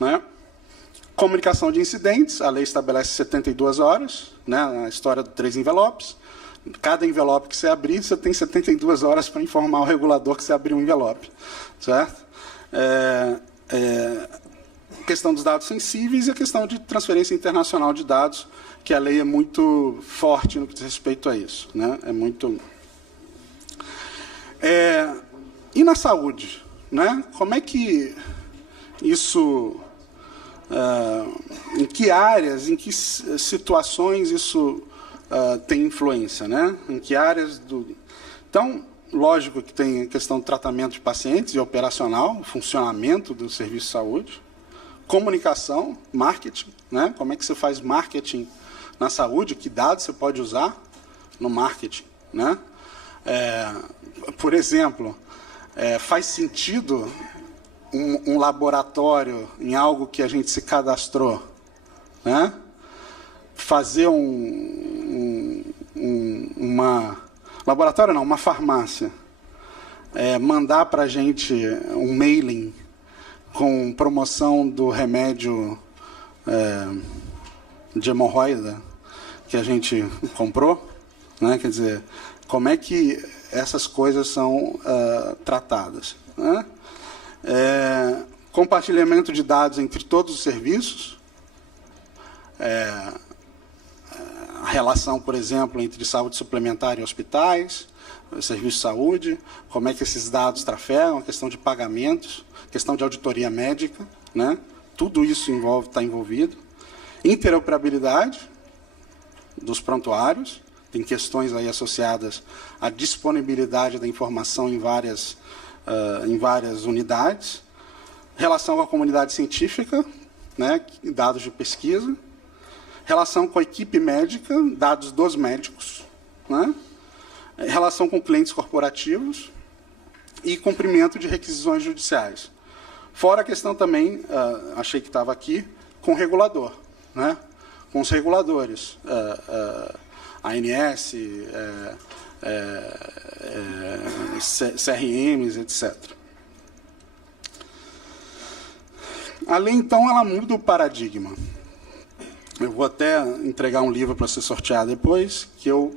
Né? Comunicação de incidentes, a lei estabelece 72 horas, né? A história de 3 envelopes. Cada envelope que você abrir, você tem 72 horas para informar o regulador que você abriu um envelope. Certo? Questão dos dados sensíveis e a questão de transferência internacional de dados, que a lei é muito forte no que diz respeito a isso. Né? É muito... E na saúde? Né? Como é que isso... em que áreas, em que situações isso tem influência? Né? Em que áreas do... Então, lógico que tem a questão do tratamento de pacientes e operacional, o funcionamento do serviço de saúde. Comunicação, marketing, né? Como é que você faz marketing na saúde? Que dados você pode usar no marketing? Né? Por exemplo, faz sentido um laboratório em algo que a gente se cadastrou? Né? Fazer uma farmácia, mandar para a gente um mailing com promoção do remédio de hemorroida que a gente comprou, né? Quer dizer, como é que essas coisas são tratadas? Né? Compartilhamento de dados entre todos os serviços, a relação, por exemplo, entre saúde suplementar e hospitais, serviço de saúde, como é que esses dados trafegam, a questão de pagamentos, questão de auditoria médica, né? Tudo isso está envolvido. Interoperabilidade dos prontuários, tem questões aí associadas à disponibilidade da informação em várias unidades. Relação com a comunidade científica, né? Dados de pesquisa. Relação com a equipe médica, dados dos médicos, né? Relação com clientes corporativos e cumprimento de requisições judiciais. Fora a questão também, achei que estava aqui, com o regulador, né? Com os reguladores, ANS, CRMs, etc. A lei, então, ela muda o paradigma. Eu vou até entregar um livro para ser sorteado depois, que eu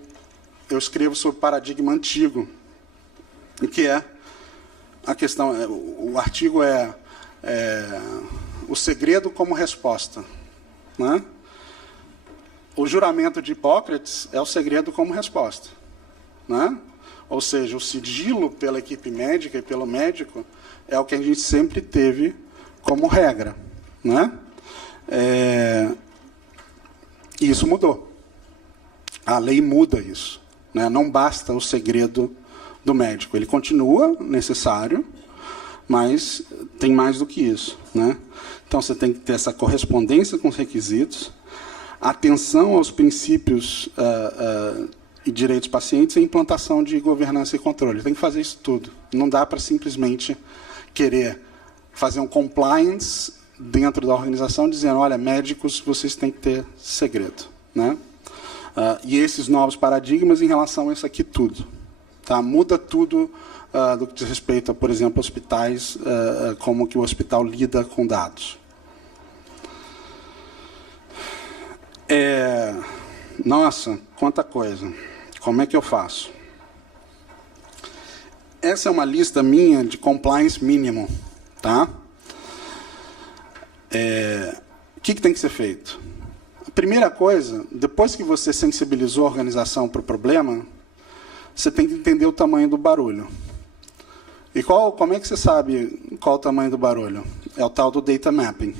escrevo sobre o paradigma antigo, que é a questão, o artigo é o segredo como resposta. Né? O juramento de Hipócrates é o segredo como resposta. Né? Ou seja, o sigilo pela equipe médica e pelo médico é o que a gente sempre teve como regra. Né? E isso mudou. A lei muda isso. Né? Não basta o segredo do médico. Ele continua necessário, mas tem mais do que isso, né? Então, você tem que ter essa correspondência com os requisitos, atenção aos princípios e direitos dos pacientes e implantação de governança e controle. Tem que fazer isso tudo. Não dá para simplesmente querer fazer um compliance dentro da organização dizendo, olha, médicos, vocês têm que ter segredo, né? E esses novos paradigmas em relação a isso aqui tudo. Tá? Muda tudo do que diz respeito a, por exemplo, hospitais, como que o hospital lida com dados. Nossa, quanta coisa. Como é que eu faço? Essa é uma lista minha de compliance mínimo. Tá? O que tem que ser feito? A primeira coisa, depois que você sensibilizou a organização para o problema, você tem que entender o tamanho do barulho. E como é que você sabe qual é o tamanho do barulho? É o tal do data mapping.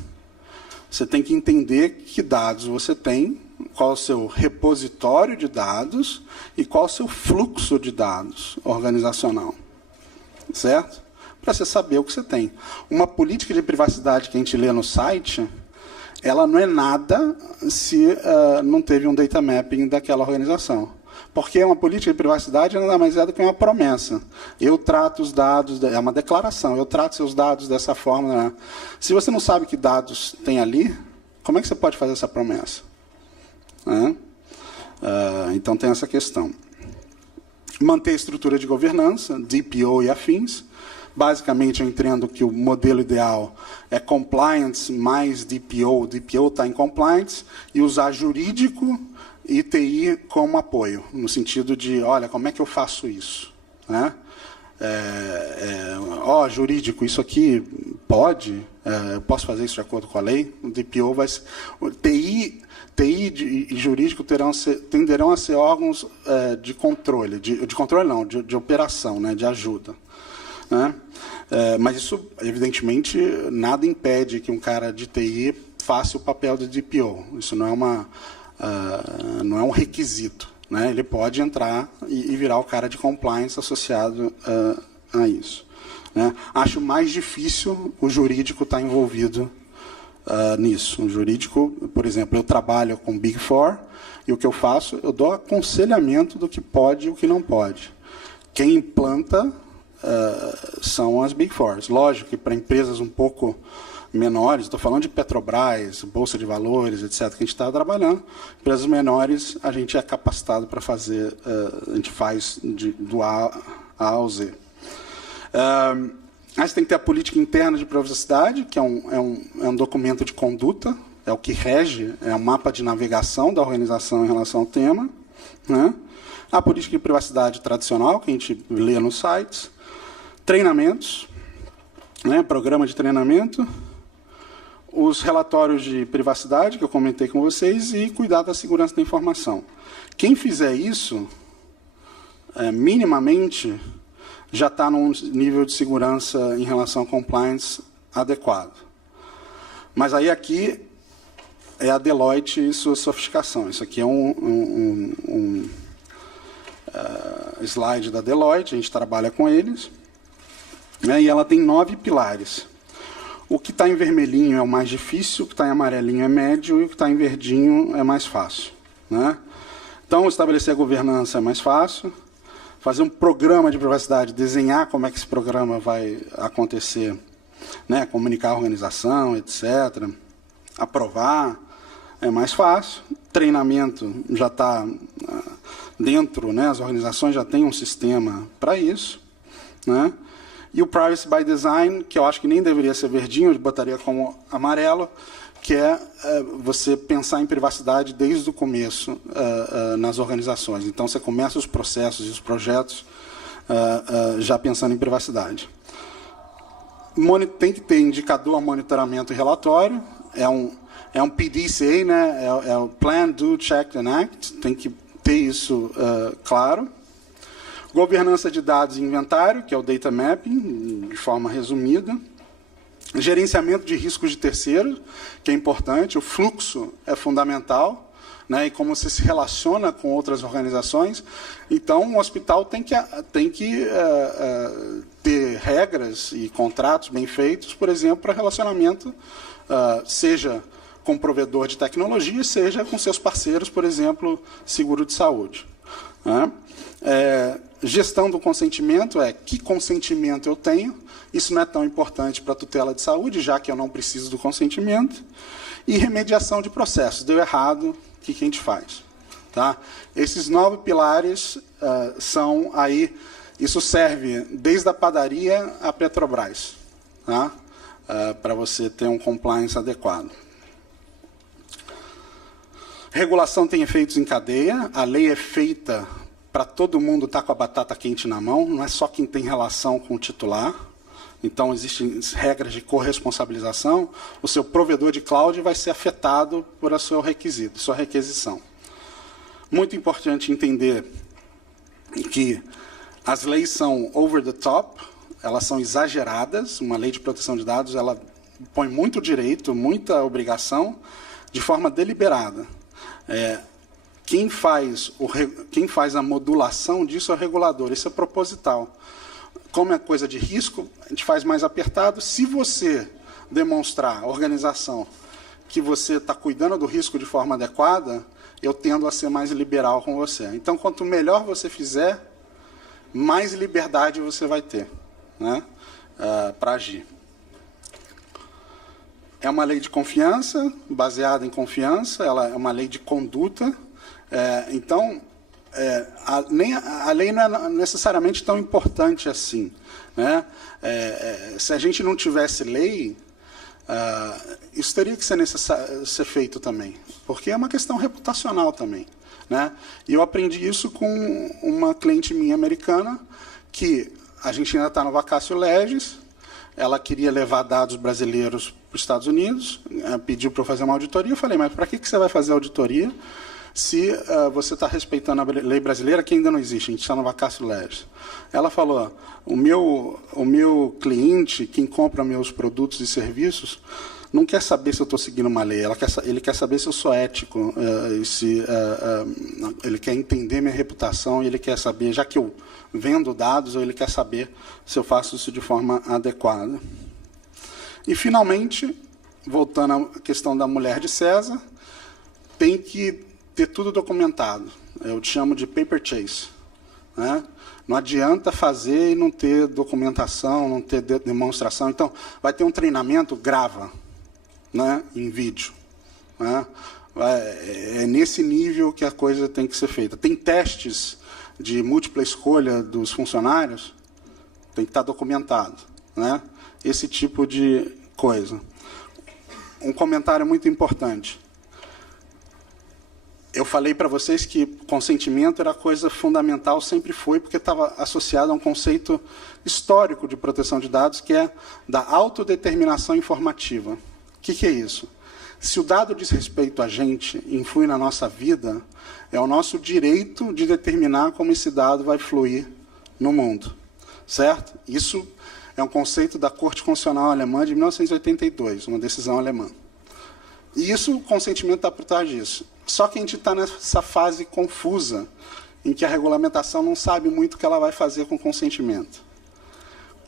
Você tem que entender que dados você tem, qual é o seu repositório de dados e qual é o seu fluxo de dados organizacional. Certo? Para você saber o que você tem. Uma política de privacidade que a gente lê no site, ela não é nada se não teve um data mapping daquela organização. Porque uma política de privacidade nada mais é do que uma promessa. Eu trato os dados, é uma declaração, eu trato seus dados dessa forma. Né? Se você não sabe que dados tem ali, como é que você pode fazer essa promessa? Então tem essa questão. Manter a estrutura de governança, DPO e afins. Basicamente, eu entendo que o modelo ideal é compliance mais DPO. DPO está em compliance e usar jurídico e TI como apoio, no sentido de, olha, como é que eu faço isso? Né? Jurídico, isso aqui pode? Eu posso fazer isso de acordo com a lei? O DPO vai ser... TI e jurídico tenderão a ser órgãos de controle, de controle não, de operação, né, de ajuda. Né? Mas isso, evidentemente, nada impede que um cara de TI faça o papel de DPO. Isso não é um requisito. Né? Ele pode entrar e virar o cara de compliance associado a isso. Né? Acho mais difícil o jurídico estar envolvido nisso. O jurídico, por exemplo, eu trabalho com Big Four e o que eu faço, eu dou aconselhamento do que pode e o que não pode. Quem implanta são as Big Fours. Lógico que para empresas um pouco menores, estou falando de Petrobras, Bolsa de Valores, etc., que a gente está trabalhando, empresas menores a gente é capacitado para fazer, a gente faz do A ao Z. Aí você tem que ter a política interna de privacidade, que é um documento de conduta, é o que rege, é um mapa de navegação da organização em relação ao tema. Né? A política de privacidade tradicional, que a gente lê nos sites. Treinamentos, né? Programa de treinamento. Os relatórios de privacidade, que eu comentei com vocês, e cuidar da segurança da informação. Quem fizer isso, minimamente, já está num nível de segurança em relação ao compliance adequado. Mas aí aqui é a Deloitte e sua sofisticação. Isso aqui é um slide da Deloitte, a gente trabalha com eles. Né, e ela tem 9 pilares. O que está em vermelhinho é o mais difícil, o que está em amarelinho é médio e o que está em verdinho é mais fácil. Né? Então, estabelecer a governança é mais fácil. Fazer um programa de privacidade, desenhar como é que esse programa vai acontecer, né? Comunicar a organização, etc. Aprovar é mais fácil. Treinamento já está dentro, né? As organizações já têm um sistema para isso. Né? E o Privacy by Design, que eu acho que nem deveria ser verdinho, eu botaria como amarelo, que é você pensar em privacidade desde o começo nas organizações. Então, você começa os processos e os projetos já pensando em privacidade. Tem que ter indicador, monitoramento e relatório. É um PDCA, né? É o Plan, Do, Check and Act. Tem que ter isso claro. Governança de dados e inventário, que é o Data Mapping, de forma resumida. Gerenciamento de riscos de terceiros, que é importante. O fluxo é fundamental. né, e como você se relaciona com outras organizações. Então, um hospital tem que ter regras e contratos bem feitos, por exemplo, para relacionamento, seja com provedor de tecnologia, seja com seus parceiros, por exemplo, seguro de saúde. Né? Gestão do consentimento que consentimento eu tenho. Isso não é tão importante para a tutela de saúde, já que eu não preciso do consentimento. E remediação de processos. Deu errado, o que a gente faz? Tá? Esses 9 pilares são aí, isso serve desde a padaria à Petrobras, tá? Para você ter um compliance adequado. Regulação tem efeitos em cadeia, a lei é feita para todo mundo estar com a batata quente na mão, não é só quem tem relação com o titular. Então, existem regras de corresponsabilização. O seu provedor de cloud vai ser afetado por seu requisito, sua requisição. Muito importante entender que as leis são over the top, elas são exageradas. Uma lei de proteção de dados, ela põe muito direito, muita obrigação, de forma deliberada. Quem faz a modulação disso é o regulador, isso é proposital. Como é coisa de risco, a gente faz mais apertado. Se você demonstrar, a organização, que você está cuidando do risco de forma adequada, eu tendo a ser mais liberal com você. Então, quanto melhor você fizer, mais liberdade você vai ter, né, para agir. É uma lei de confiança, baseada em confiança, ela é uma lei de conduta. Então, a lei não é necessariamente tão importante assim, né? Se a gente não tivesse lei, isso teria que ser feito também, porque é uma questão reputacional também, né? E eu aprendi isso com uma cliente minha americana, que a gente ainda está no vacatio legis, ela queria levar dados brasileiros para os Estados Unidos, pediu para eu fazer uma auditoria. Eu falei, mas para que você vai fazer auditoria se você está respeitando a lei brasileira, que ainda não existe, a gente está no vacatio legis? Ela falou, o meu cliente, quem compra meus produtos e serviços, não quer saber se eu estou seguindo uma lei, ele quer saber se eu sou ético, ele quer entender minha reputação, e ele quer saber, já que eu vendo dados, ou ele quer saber se eu faço isso de forma adequada. E, finalmente, voltando à questão da mulher de César, tem que ter tudo documentado. Eu chamo de paper chase, né? Não adianta fazer e não ter documentação, não ter demonstração. Então, vai ter um treinamento, grava, né, em vídeo, né? É nesse nível que a coisa tem que ser feita. Tem testes de múltipla escolha dos funcionários, tem que estar documentado, né? Esse tipo de coisa. Um comentário muito importante. Eu falei para vocês que consentimento era coisa fundamental, sempre foi, porque estava associado a um conceito histórico de proteção de dados, que é da autodeterminação informativa. O que é isso? Se o dado diz respeito a gente, influi na nossa vida, é o nosso direito de determinar como esse dado vai fluir no mundo. Certo? Isso é um conceito da Corte Constitucional Alemã de 1982, uma decisão alemã. E isso, o consentimento está por trás disso. Só que a gente está nessa fase confusa, em que a regulamentação não sabe muito o que ela vai fazer com o consentimento.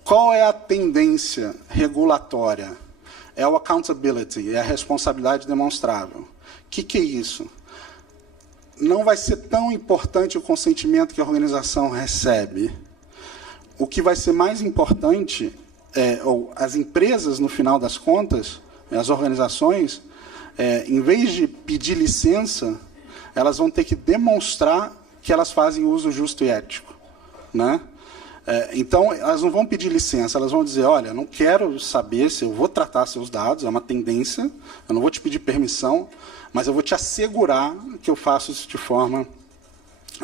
Qual é a tendência regulatória? É o accountability, é a responsabilidade demonstrável. O que é isso? Não vai ser tão importante o consentimento que a organização recebe. O que vai ser mais importante ou as empresas, no final das contas, as organizações, em vez de pedir licença, elas vão ter que demonstrar que elas fazem uso justo e ético, né? Então, elas não vão pedir licença, elas vão dizer, olha, não quero saber se eu vou tratar seus dados, é uma tendência, eu não vou te pedir permissão, mas eu vou te assegurar que eu faço isso de forma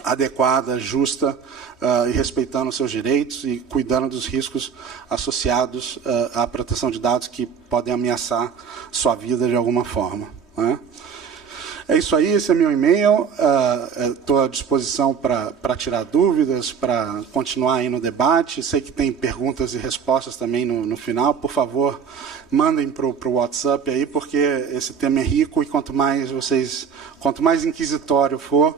adequada, justa, e respeitando os seus direitos e cuidando dos riscos associados à proteção de dados que podem ameaçar sua vida de alguma forma, né? É isso aí, esse é meu e-mail. Estou à disposição para tirar dúvidas, para continuar aí no debate. Sei que tem perguntas e respostas também no final. Por favor, mandem para o WhatsApp aí, porque esse tema é rico e quanto mais inquisitório for,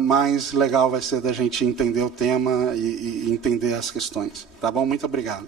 mais legal vai ser da gente entender o tema e entender as questões. Tá bom? Muito obrigado.